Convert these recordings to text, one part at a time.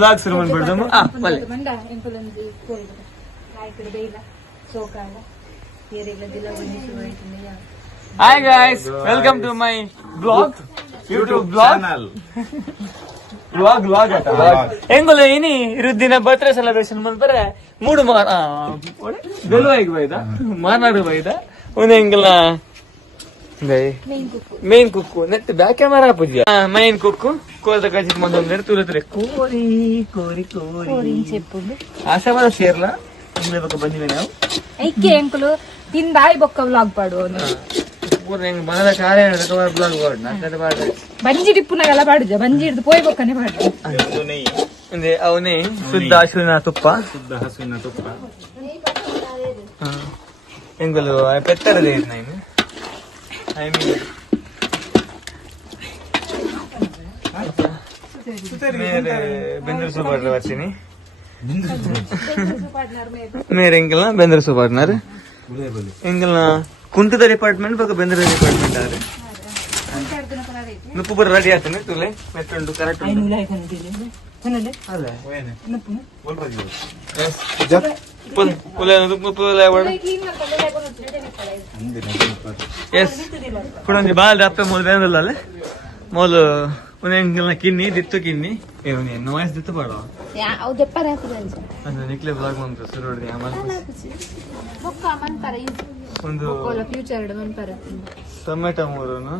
Blog ಶುರು ಮಾಡ್ಬಿಡ್ದಮ್ಮ. Hi guys, welcome to my blog, YouTube blog blog ಹೆಂಗೊಲ್ಲ ಇನಿ ಇರುದಿನ ಬರ್ತ್ಡೇ ಸೆಲೆಬ್ರೇಷನ್ ಬಂದ್ರೆ ಮೂಡು ಬೆಲುವಾಯಿಗೆ ಬೈದ ಮಾರ್ನಾಡು ಬೈದ ಒಂದು ಹೆಂಗಲ್ಲ ಮೇನ್ ಕುಕ್ಕು ನೆಟ್ ಬ್ಯಾಕ್ ಕ್ಯಾಮರಾ ಪೂಜೆ ಮೇನ್ ಕುಕ್ಕು ಕೋಲ್ದ ಕಜಿತ್ ಮಂದೊಂದು ತುಲತ್ರೆ ಕೋರಿ ಕೋರಿ ಕೋರಿ ಆಶಾವಾದ ಸೇರ್ಲ ಇಂಗ್ಲೇ ಬಕ್ಕ ಬಂದಿವೆ ನಾವು ಐಕೆ ಅಂಕಲು ತಿಂದಾಯಿ ಬೊಕ್ಕ ವ್ಲಾಗ್ ಪಾಡು ಮನದ ಕಾರ್ಯ ಬ್ಲಾಗ್ ಪಾಡು ಬಂಜಿ ಟಿಪ್ಪುನಾಗೆಲ್ಲ ಪಾಡುಜ ಬಂಜಿ ಹಿಡಿದು ಪೋಯ್ ಬೊಕ್ಕನೆ ಪಾಡು ಅಂದ್ರೆ ಅವನೇ ಶುದ್ಧ ಹಸುವಿನ ತುಪ್ಪ ಹೆಂಗಲು ಪೆತ್ತರದೇ ನಾನು ಬೆಂದ್ರ ಸುಪಾಟ್ನರ್ ಬರ್ತೀನಿ ಮೇರೆ ಎಂಕಲ್ನ ಬೆಂದ್ರ ಸುಪಾಟ್ನರ್ ಎಂಕಲ್ನ ಕುಂಟದ ಡಿಪಾರ್ಟ್ಮೆಂಟ್ ಬೊಕ್ಕ ಬೆಂದ್ರ ಡಿಪಾರ್ಟ್ಮೆಂಟ್ ಆದ್ರೆ ನುಪ್ಪು ಬರ ರೆಡಿ ಆಗ್ತಾನೆ ತುಲೆ ಮೆತ್ತುಂಡು ಕರೆಕ್ಟ್ ಎಸ್ ಕುಡೊಂದು ಬಾಲ್ ಅಪ್ಪ ಮೊದಲು ಬೇಂದಲ್ಲ ಮೊದಲು ಒಂದ್ ಕಿನ್ನಿ ದಿತ್ತು ಕಿನ್ನಿ ನೋಯಸ್ ದಿತ್ತು ಬಾಡ ನಿಕ್ಲೆ ಬ್ಲಾಗ್ ಬಂತು ಶುರು ಒಂದು ಟೊಮೆಟೊ ಮೂರನು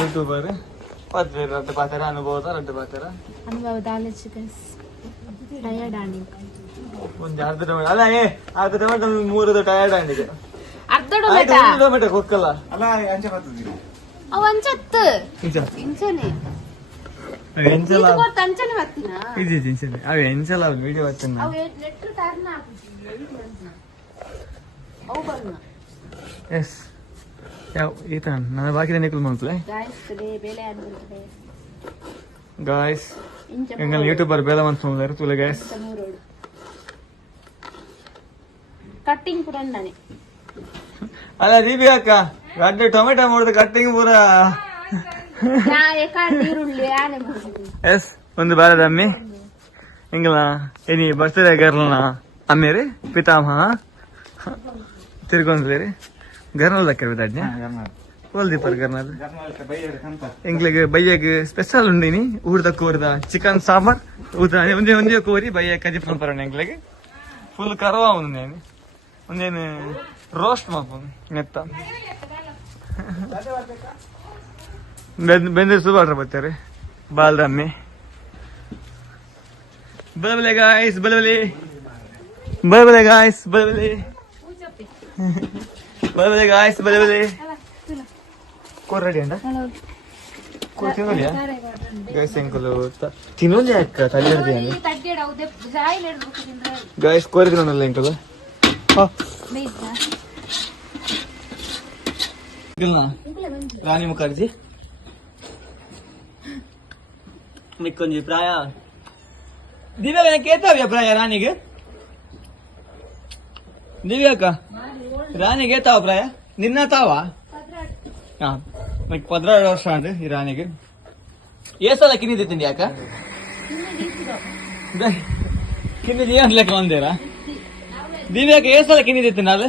ಯೂಟ್ಯೂಬರ್ ರಟ್ಟು ಪಾತ್ರ ಅನುಭವದ ರಟ್ಟು ಪಾತ್ರ ಒಂದು ಅರ್ಧ ಟೊಮೆಟೊ ಅಲ್ಲ ಅರ್ಧ ಟೊಮೆಟೊ ಮೂರದ ಟಯರ್ಡ್ ಆಂಡಿಗೆ ಟೊಮೆಟೊ ಕೊಕ್ಕಲ್ಲ ಅಲ್ಲ ಎಂಚಲ ವಿಡಿಯೋ ಬರ್ತೀನಿ ಎಸ್ ಯಾವ ಈತ ನನ್ನ ಬಾಕಿದ ನಿಕ್ಲು ಮಾಡ್ತಲೆ ಗಾಯ್ಸ್ ಎಂಗಲ್ ಯೂಟ್ಯೂಬರ್ ಬೇಲ ಅಂತ ನೋಡಿದಾರೆ ತುಲೆ ಗಾಯ್ಸ್ ಕಟ್ಟಿಂಗ್ ಕೂಡ ಅಲ್ಲ ದೀಪಿ ಅಕ್ಕ ಗಡ್ಡೆ ಟೊಮೆಟೊ ಮಾಡಿದ ಕಟ್ಟಿಂಗ್ ಪೂರ ಎಸ್ ಒಂದು ಬಾರದ ಅಮ್ಮಿ ಹಿಂಗಲ್ಲ ಏನಿ ಬರ್ತ್ಡೇ ಗರ್ಲ್ನ ಅಮ್ಮೇರಿ ಪಿತಾಮಹ ತಿರ್ಗೊಂದ್ರಿ ಗರ್ನಲ್ ದಕ್ಕಿರ್ಬೇಡ ಹೋಲ್ದಿಪ್ಪರ್ ಗರ್ನಲ್ ಎಂಗ್ಲಿಗೆ ಬಯ್ಯಗೆ ಸ್ಪೆಷಲ್ ಉಂಡಿನಿ ಊರ್ದ ಕೋರ್ದ ಚಿಕನ್ ಸಾಂಬಾರ್ ಊಟ ಒಂದೇ ಕೋರಿ ಬಯ್ಯ ಕಜಿಪ್ನ ಪರೋಣ ಎಂಗ್ಲಿಗೆ ಫುಲ್ ಕರವ ಒಂದೇನು ಒಂದೇನು ರೋಸ್ಟ್ ಮಾಡ್ಬೋದು ನೆತ್ತ ಬೆಂದ್ರೆ ಸುಬಾಡ್ರ ಬರ್ತಾರೆ ಬಾಲ್ದಮ್ಮಿ ಬಲಬಲೆ ಗಾಯ್ಸ್ ಬಲಬಲೆ ಬಲಬಲೆ ಗಾಯ್ಸ್ ಬಲಬಲೆ ಬಲಬಲೆ ಗಾಯ್ಸ್ ಬಲಬಲೆ ಕೋರ್ ರೆಡಿ ಅಂಡ ಕೋರ್ ತಿನ್ನೋಲಿಯಾ ಗಾಯ್ಸ್ ಎಂಕಲು ತಿನ್ನೋಲಿ ಅಕ್ಕ ತಡ್ಡಿಡ್ದೆ ಗಾಯ್ಸ್ ಕೋರಿ ತಿನ್ನೋಲ್ಲ ಎಂಕಲು ರಾಣಿ ಮುಖರ್ಜಿ ನಿಕ್ಕೊಂಜಿ ಪ್ರಾಯ ದಿವ್ಯಾ ಕೇತಾವ್ಯ ಪ್ರಾಯ ರಾಣಿಗೆ ದಿವ್ಯಾಕ ರಾಣಿಗೆ ಏತಾವ ಪ್ರಾಯ ನಿನ್ನ ತಾವ ಹಾ 16 ವರ್ಷ ಅಂದ್ರಿ ಈ ರಾಣಿಗೆ ಏಸಲ ಕಿನ್ನಿದ್ದಿತ್ತೀನಿ ಯಾಕ ಕಿನ್ನಿದಿ ಅನ್ಲೆಕ್ಕ ಒಂದೇರ ದಿವ್ಯಾಕ ಏಸಲ ಕಿನ್ನಿದ್ದಿತ್ತೀನಿ ಅಲ್ಲ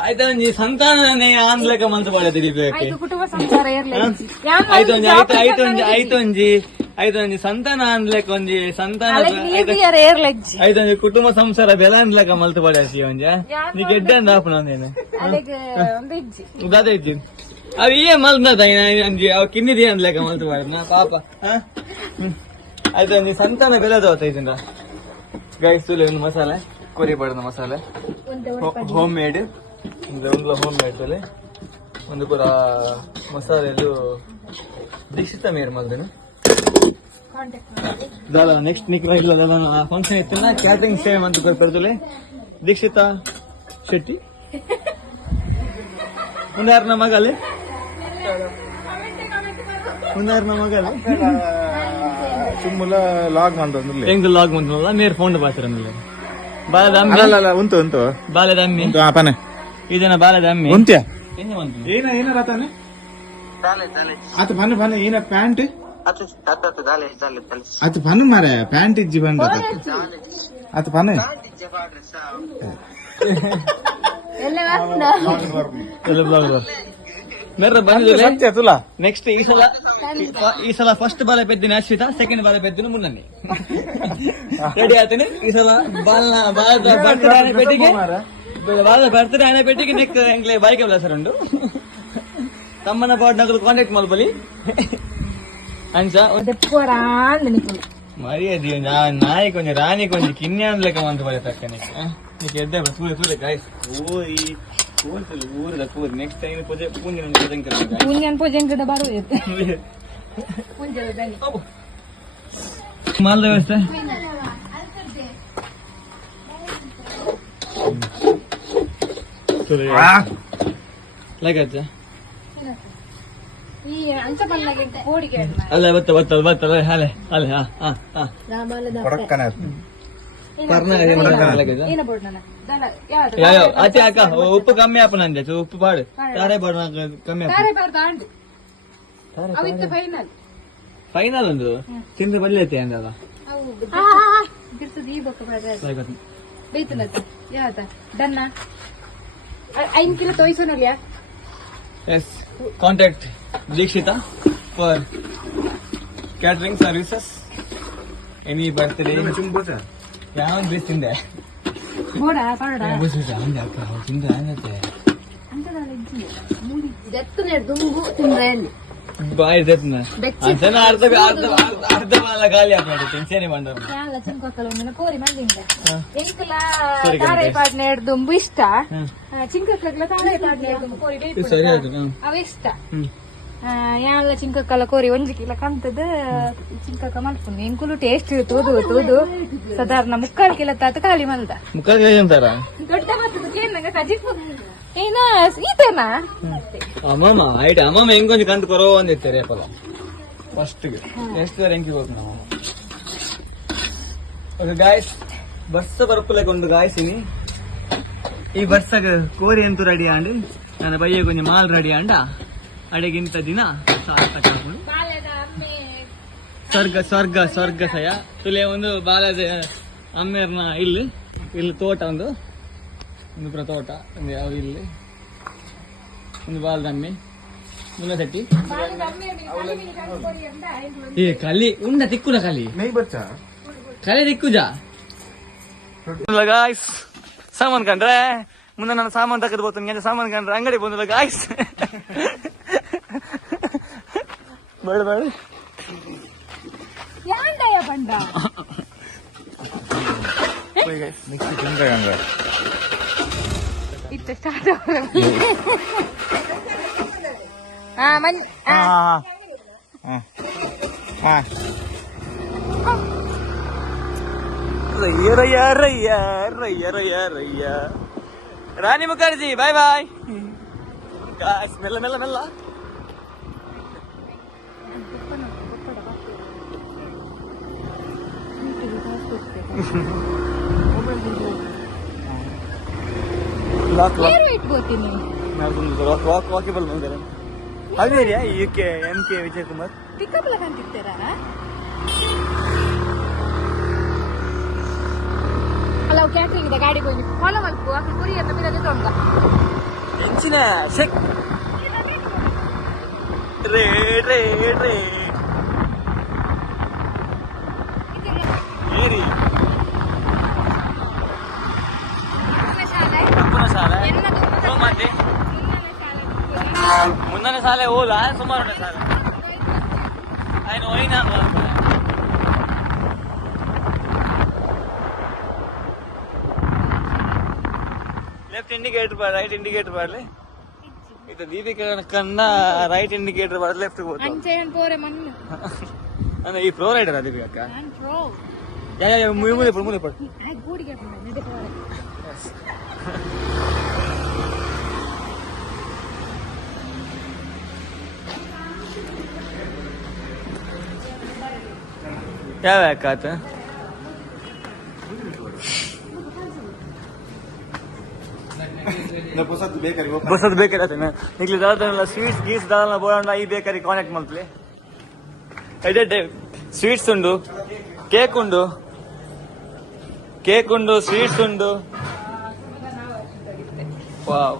ಆಯ್ತು ಸಂತಾನನೇ ಆನ್ಲೆಕ್ಕ ಮನ್ಸು ಬಾಳದೆ ದಿವ್ಯಕ್ಕೆ ಆಯ್ತು ಸಂತಾನ ಅನ್ಲೆಕ್ಕ ಒಂಜಿ ಸಂತಾನ ಆಯ್ತು ಕುಟುಂಬ ಸಂಸಾರ ಬೆಲ ಅನ್ಲೆಕ್ಕ ಮಲ್ತು ಬಾಡಿ ಒಂಜ ನೀ ಗೆಡ್ಡೆ ಅಂದ ಆಪಣ ಒಂದೇನು ಉದಾದ ಇಜ್ಜಿ ಅವ್ ಏ ಮಲ್ದ ಅಂಜಿ ಅವ್ ಕಿನ್ನಿದಿ ಅನ್ಲೆಕ್ಕ ಮಲ್ತು ಬಾಡ ಪಾಪ ಆಯ್ತು ಒಂಜಿ ಸಂತಾನ ಬೆಲೆದವತ್ತ ಇದನ್ನ ಗಾಯಿಸ್ತುಲೆ ಒಂದು ಮಸಾಲೆ ಕೊರಿ ಬಾಡದ ಮಸಾಲೆ ಹೋಮ್ ಮೇಡ್ ಹೋಮ್ ಮೇಡ್ ಒಂದು ಕೂಡ ಮಸಾಲೆಲು ದೀಕ್ಷಿತ ಮೇಡ್ ಮಲ್ದೇನು ದಾದ ನೆಕ್ಸ್ಟ್ ಇಲ್ಲ ಫಂಕ್ಷನ್ ಇತ್ತಿನ ಕ್ಯಾಟರಿಂಗ್ ಸೇಮ್ ಅಂತ ಕೊಡ್ತಲೆ ದೀಕ್ಷಿತಾ ಶೆಟ್ಟಿ ಉನ್ನಾರ್ನ ಮಗಲೆ ಸುಮ್ಮಲ ಲಾಗ್ ಮಾಡ್ತಂದ್ರೆ ಹೆಂಗ್ ಲಾಗ್ ಮಾಡ್ತಲ್ಲ ಮೇರ್ ಫೋನ್ ಬಾತಿರಲ್ಲ ಉಂಟು ಬಾಲ್ಯದ ಅಮ್ಮಿ ಪನೆ ಇದನ್ನ ಬಾಲ್ಯದ ಅಮ್ಮಿ ಉಂತ್ಯ ಏನ ಏನ ರತಾನೆ ಅದು ಬನ್ನು ಬನ್ನು ಏನ ಪ್ಯಾಂಟ್ ಅದು ಬನ್ನು ಮಾರ ಪ್ಯಾಂಟ್ ಇಜ್ಜಿ ಬಂದ ಅದು ಬನ್ನು ತುಲಾ ನೆಕ್ಸ್ಟ್ ಈ ಸಲ ಫಸ್ಟ್ ಬಾಲ ಪೆದ್ದಿನ ಅಶ್ವಿತಾ, ಸೆಕೆಂಡ್ ಬಾಲ ಪೆದ್ದಿನ ಮುನ್ನನೆ. ರೆಡಿ ಆತೇನೆ ಈ ಸಲ ಬಾಲದ ಬರ್ತಡೇ ಆನೆ ಪೆಟ್ಟಿಗೆ ನೆಕ್ ಎಂಕ್ಲೆ ಬಾಯ್ಕೆ ಸರ್ ಉಂಡು ತಮ್ಮನ ಪಾಡ್ನಗಳು ಕಾಂಟ್ಯಾಕ್ಟ್ ಮಲ್ಪಲಿ ಅಂಚ ಮರ್ಯಾದಿ ನಾಯಿ ಕೊಂಚ ರಾಣಿ ಕೊಂಚ ಕಿನ್ಯಾನ್ ಲೆಕ್ಕ ಮಂತ ಬರ ತಕ್ಕನೆ ನೀಕೆ ಎದ್ದೆ ಸೂರ್ಯ ಸೂರ್ಯ ಗಾಯ್ಸ್ ಓ ಈ ಕೋರ್ಸಲ್ಲಿ ಊರದ ಕೋರ್ ನೆಕ್ಸ್ಟ್ ಟೈಮ್ ಪೂಜೆ ಪೂಂಜನ ಬಾರು ಮಾಲ್ದ ವ್ಯವಸ್ಥೆ ಲೆಕ್ಕ ಅಲ್ಲ ಬತ್ತಲ್ಲ ಹಾಲೆ ಹಾಲೆ ಆಚೆ ಅಕ್ಕ ಉಪ್ಪು ಕಮ್ಮಿ ಆಪ ನಂದೆ ಉಪ್ಪು ಪಾಡು ತಾರೆ ಬಾಡು ಕಮ್ಮಿ ಫೈನಲ್ ಒಂದು ತಿಂದ್ರೆ ಬಲ್ಲಿ ಐತೆ ಅಂದಲ್ಲ Yes, contact Dikshita for catering services. Any birthday. ಯಾವ ಡ್ರೆಸ್ ತಿಂದೆ ಬಾಯ್ ಅರ್ಧ ಬಾಲ ಖಾಲಿ ಆಗ್ತದೆ ಟೆನ್ಷನ್ ಬಂದವರು ದುಂಬು ಇಷ್ಟ ಚಿಂಕಲ್ಲ ತಾಳೆ ಪಾಡ್ನೆ ಅವ ಇಷ್ಟ ಯಾನ್ಲ ಚಿಂಕಲ್ಲ ಕೋರಿ ಒಂಜಿ ಕಿಲ ಕಂತದ ಚಿಂಕಕ್ಕ ಮಲ್ಪುಂಡು ಎಂಕುಲು ಟೇಸ್ಟ್ ತೂದು ಸಾಧಾರಣ 3 ಕಿಲ ತಾತ ಖಾಲಿ ಮಲ್ದ ದೊಡ್ಡ ಮತ್ತದ ಕೇಂದಂಗ ಕಜಿಪ್ಪು ಏನ ಈತೇನಾ ಅಮ್ಮಮ್ಮ ಆಯ್ತು ಅಮ್ಮಮ್ಮ ಹೆಂಗೊಂದು ಕಂತು ಕೊರೋ ಅಂದಿರ್ತಾರೆ ಅಪ್ಪಲ್ಲ ಫಸ್ಟ್ಗೆ ಎಷ್ಟು ಹೆಂಗೆ ಹೋದ್ ನಾವು ಓಕೆ ಗಾಯ್ಸ್ ಬರ್ಸ ಬರ್ಪುಲಕ್ಕೆ ಒಂದು ಗಾಯ್ಸಿನಿ ಈ ಬರ್ಸಗ ಕೋರಿ ಅಂತೂ ರೆಡಿ ಆಂಡು ನನ್ನ ಬಯ್ಯ ಕೊಂಚ ಮಾಲ್ ರೆಡಿ ಆಂಡ ಅಡೆಗಿಂತ ದಿನ ಸ್ವರ್ಗ ಸಯ ತುಲೆ ಒಂದು ಬಾಲದ ಅಮ್ಮೇರ್ನ ಇಲ್ಲಿ ತೋಟ ಒಂದು ತೋಟ ಒಂದು ಯಾವ ಇಲ್ಲಿ ಒಂದು ಬಾಲದ ಅಮ್ಮೆ ಮುನ್ನಸಟ್ಟಿ ಏ ಕಲಿ ಉಂಡ ತಿಕ್ಕುಲ ಕಲಿ ಕಲೆ ತಿಕ್ಕುಜ ಗಾಯ್ಸ್ ಸಾಮಾನ್ ಕಂಡ್ರೆ ಮುಂದೆ ನಾನು ಸಾಮಾನು ತಗದು ಬೋತೀನಿ ಸಾಮಾನು ಕಂಡ್ರೆ ಅಂಗಡಿ ಬಂದಿಲ್ಲ ಗಾಯ್ಸ್ ಬೇಡ ಬೇಡ ಬಂದ ಇತ್ತು ಸ್ಟಾರ್ಟ್ ರಾಣಿ ಮುಖರ್ಜಿ ಬಾಯ್ ಬಾಯ್ ಮೆಲ್ಲ ಮೆಲ್ಲ ಮೆಲ್ಲ ವಾಕೇಬಲ್ ಬಂದರೆ ಹಾವೇರಿಯಾ UK MK Vijay Kumar pickup ಲಗಂತಿರ್ತಾರಾ ಅಲ್ಲ ಕ್ಯಾಟ್ರಿಂಗ್ ಇದೆ ಗಾಡಿ ಬಂದು ಫಾಲೋ ಮಾಡ್ಕೋ ಆ ಕುರಿ ಅಂತ ಬಿಡದೆ ತೊಂಗ ಎಂಚಿನ ಚೆಕ್ ರೇ ರೇ ರೇ ಏರಿ ಮತ್ತೆ ಮುಂದನೆ ಶಾಲೆ ಹೋದ ಸುಮಾರು ಶಾಲೆ ఆయన పోయినా left indicator bar right indicator ಬಾರ್ಲೆ ಇದು ದೀಪಿಕಾ ಕನ್ನ ರೈಟ್ ಇಂಡಿಕೇಟರ್ ಬಾರ್ ಲೆಫ್ಟ್ ಹೋಗ್ತಾ ಅಂಚೆನ್ ಪೋರೆ ಮಣ್ಣು ಅಂದ್ರೆ ಈ ಪ್ರೊ ರೈಡರ್ ದೀಪಿಕಾ ಅಕ್ಕ ನಾನು ಪ್ರೊ ಯಾ ಮೂಲೆ ಪಡ್ ಆ ಗೋಡಿಗೆ ನಡೆ ಪೋರೆ ಯಾವ ಅಕ್ಕ ಆತ ಬಸದ್ ಬೇಕರಿ ಆತ ನಿಕ್ಲಿ ದಾದಲ್ಲ ಸ್ವೀಟ್ಸ್ ಗೀಸ್ ದಾದಲ್ಲ ಬೋಡಣ್ಣ ಈ ಬೇಕರಿ ಕಾಂಟ್ಯಾಕ್ಟ್ ಮಾಡ್ಲಿ ಇದೇ ಸ್ವೀಟ್ಸ್ ಉಂಡು ಕೇಕ್ ಉಂಡು ಸ್ವೀಟ್ಸ್ ಉಂಡು ವಾವ್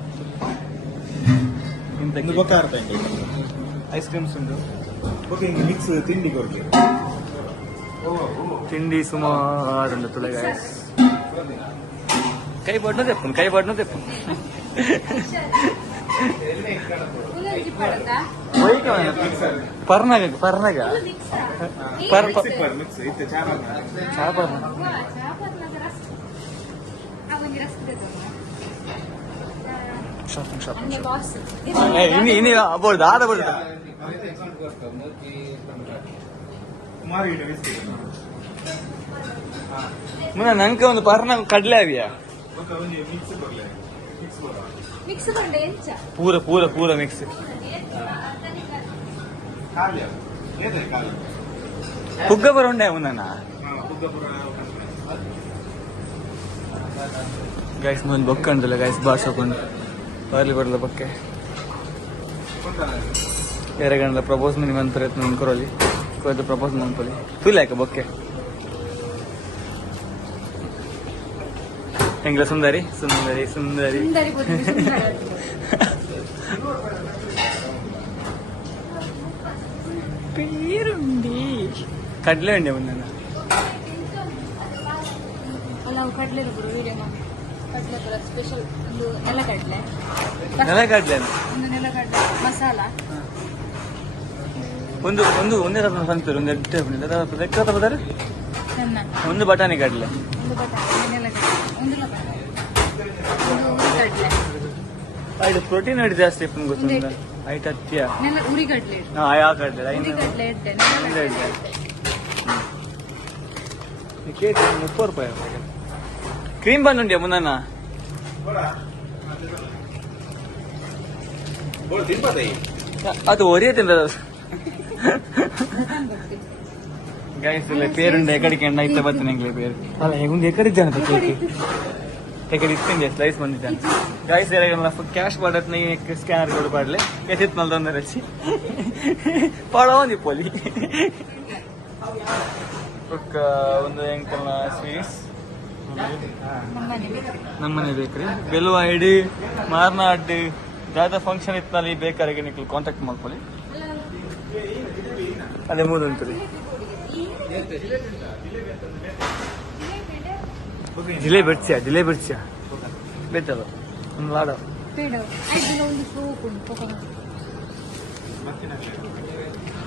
ಐಸ್ ಕ್ರೀಮ್ಸ್ ಉಂಡು ಮಿಕ್ಸ್ ತಿಂಡಿ ಕೊಡ್ಲಿ ತಿಂಡಿ ಸುಮಾರು ತುಲೆ ಗಾಯ್ಸ್ ಕೈ ಬಡ್ನು ತೆಪ್ಪು ಪರ್ನಾಗ ಶಾಪಿಂಗ್ ಇನ್ನು ಅಬೋರ್ದು ಆದಬೋರ್ದು ಮುಂದೆ ನಂಗೆ ಒಂದು ಪರ್ನ ಕಡ್ಲೆ ಅವಿಯಾ ಪೂರ ಮಿಕ್ಸ್ ಪುಗ್ಗಪುರ ಉಂಡೆ ಮುಂದನ ಗೈಸ್ ಮುಂದೆ ಬೊಕ್ಕ ಉಂಟಲ್ಲ ಗೈಸ್ ಬಾಡ್ಸೋಕೊಂಡು ಬರ್ಲಿ ಬರಲ್ಲ ಬೊಕ್ಕೆ ಬೇರೆ ಗಂಡ ಪ್ರಪೋಸ್ ಮನೆ ಪ್ರಯತ್ನ ಅನ್ಕೊರೋಲಿ ಪ್ರಪೋಸ್ ಅನ್ಕೊಳ್ಳಿ ತುಲ್ಯಾಕ ಬೊಕ್ಕೆ ಹೆಂಗಿಲ್ಲ ಸುಂದರಿ ಪೀರುಂಡಿ ಕಡ್ಲೆ ಉಂಡೆ ಮುಂದೆ ಸ್ಪೆಷಲ್ ಒಂದು ನೆಲಗಡ್ಲೆ ಮಸಾಲ ಒಂದೇ ಸಂತೂರು ಒಂದು ಬಟಾಣಿ ಕಡ್ಲೆ ಐದು ಪ್ರೋಟೀನ್ ಅಡಿ ಜಾಸ್ತಿ ಗೊತ್ತಿಲ್ಲ ಐಟ್ ಹತ್ತಿಯ ಉರಿಗಡ್ಲೆ ಕೇಕ್ 30 ರೂಪಾಯಿ ಕ್ರೀಮ್ ಬನ್ ಉಂಡ್ಯಾ ಮುಂದನ್ನ ಅದು ಒರಿಯ ತಿಂದ ಗೈಸ್ ಪೇರುಂಡೆ ಎಕಡಿಕೆ ಎಂಡ ಇತ್ತ ಬರ್ತೀನಿ ಎಂಗ್ಲೇ ಪೇರು ಅಲ್ಲ ಒಂದು ಎಕಡಿದ್ದಾನೆ ಕೇಕ್ ಎಕಡಿ ಇತ್ತಿಂದೆ ಸ್ಲೈಸ್ ಬಂದಿದ್ದಾನೆ ಗೈಸ್ ಕ್ಯಾಶ್ ಮಾಡತ್ ಸ್ಕ್ಯಾನರ್ ಕೊಡು ಪಾಡ್ಲೆ ಎತ್ತಿತ್ ಮಲ್ದೊಂದು ರಚಿ ಪಳೋಂದಿ ಪೋಲಿ ಒಂದು ಎಂಕಲ್ನ ಸ್ವೀಟ್ಸ್ ನಮ್ಮನೆ ಬೇಕ್ರಿ ಬೆಲ್ವ ಐಡಿ ಮಾರ್ನಾಡ್ ಯಾವ್ದು ಫಂಕ್ಷನ್ ಇತ್ತಲ್ಲಿ ಬೇಕಾರಿಗೆ ನೀವು ಕಾಂಟ್ಯಾಕ್ಟ್ ಮಾಡ್ಕೊಳ್ಳಿ ಅದೇ ಮೂರು ಉಂಟು ಜಿಲೇಬಿ ಬಿಡ್ಸಿಯ ಬೇತಲ್ಲ ಒಂದು ಲಾಡ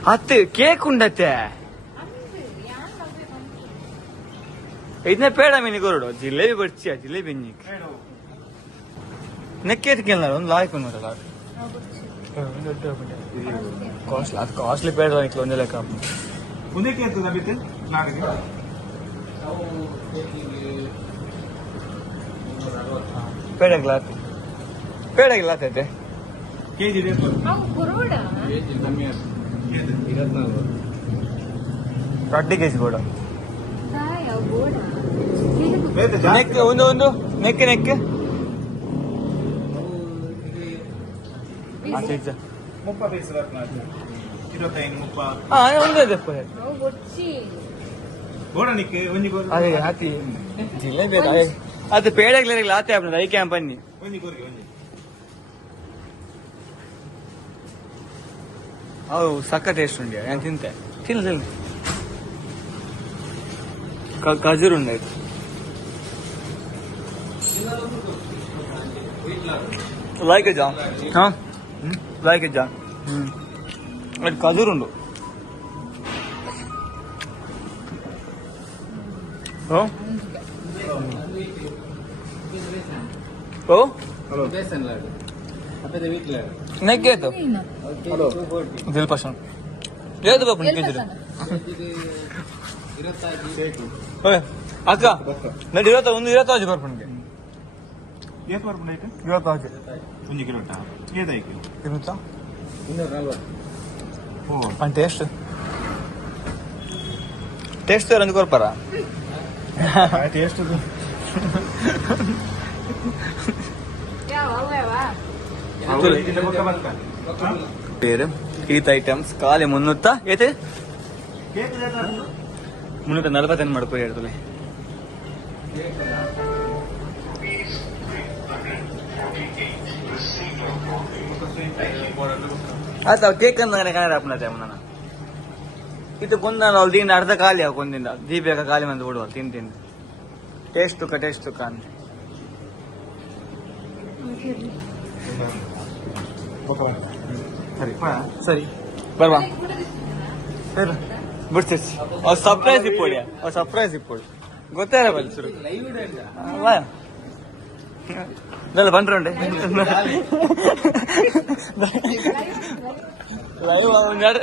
ಹತ್ತು ಕೇಕ್ ಉಂಡತ್ತೆ ಇದನ್ನ ಪೇಡ ಮೀನಿ ಕೊರಡು ಜಿಲೇಬಿ ಬಿಡ್ಸಿಯ ಜಿಲೇಬಿ ನೆಕ್ಕೇತ್ ಕೇಳ ಒಂದು ಲಾಯ್ಕು ನೋಡಲ್ಲ ಕಾಸ್ಟ್ಲಿ ಅದು ಕಾಸ್ಟ್ಲಿ ಪೇಡ ಒಂದೇ ಲೆಕ್ಕ ಪೇಡಾಗ್ಲಾತೈತೆ ಕೆಜಿ 20 ಕೆಜಿ ಕೂಡ ನೆಕ್ಕೆ ಒಂದು ನೆಕ್ಕೆ ನೆಕ್ಕೆ ಅದೇ ಹಾಕಿ ಜಿಲೇಬಿ ಅದು ಪೇಡಾಗ್ಲಿ ಲಾತೆ ಆಗ್ತದೆ ಐ ಕ್ಯಾಂಪ್ ಬನ್ನಿ ಅವು ಸಕ್ಕ ಟೇಸ್ಟ್ ಉಂಡೆ ನಾನು ತಿಂತೆ ತಿನ್ನ ಖಜೂರ್ ಉಂಡೆ ಲೈಕ್ ಜಾ ಹಾ ಲೈಕ್ ಜಾ ಅದು ಖಜೂರ್ ಉಂಡು ಓ ನೆಗ್ಗೇತು ದಿಲ್ಪಶನ್ ಏದು ಬಾಪು ಕೆಜಿ ಅಕ್ಕ ನಡಿ 20 ಬರ್ಪುಣ್ಗೆ 20 1 ಕಿಲೋ ಇರುತ್ತಾ అంటే టేస్ట్ ఎందుకు కొరపరా టేస్ట్ పేరు ఈత్ ಐಟಮ್ಸ್ ಖಾಲಿ 300 ಏತೆ 340 ಮಾಡ್ಕೊಳ್ಳಿ ಹೇಳ್ತಲೆ ಆಯ್ತು ಕೇಕ್ ಅಂದಾನೆ ಕನ್ನಡ ಅಪ್ಪನತೆ ನಾನು ಇದು ಕೊಂದ ನಾವು ದಿನ ಅರ್ಧ ಖಾಲಿ ಕೊಂದಿಂದ ದೀಪಿಕ ಖಾಲಿ ಮಂದಿ ಬಿಡುವ ತಿಂದು ಟೇಸ್ಟ್ ತುಕ್ಕ ಅಂತ ಸರಿ ಬರ್ವಾ ಬಿಡ್ತೀವಿ ಸರ್ಪ್ರೈಸ್ ಇಪ್ಪೊಡಿ ಸರ್ಪ್ರೈಸ್ ಇಪ್ಪೊಡಿ ಗೊತ್ತಾರ ಬಲ್ ಸುರು ಇಲ್ಲ ಬಂದ್ರಂಡೆ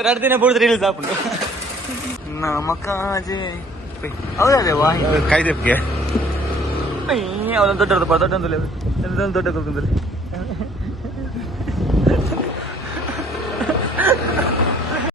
ಎರಡು ದಿನ ಬಿಡಿದ್ರೆ ರೀಲ್ಸ್ ಹಾಕೊಂಡು ನಮಕಾಜೆ ಹೌದೇ ವಾ ಕಾಯ್ದೆಪ್ಗೆ ಅವಳೊಂದು ದೊಡ್ಡದಪ್ಪ ದೊಡ್ಡೊಂದು ದೊಡ್ಡ ಕಲ್ಕೊಂಡ್ರಿ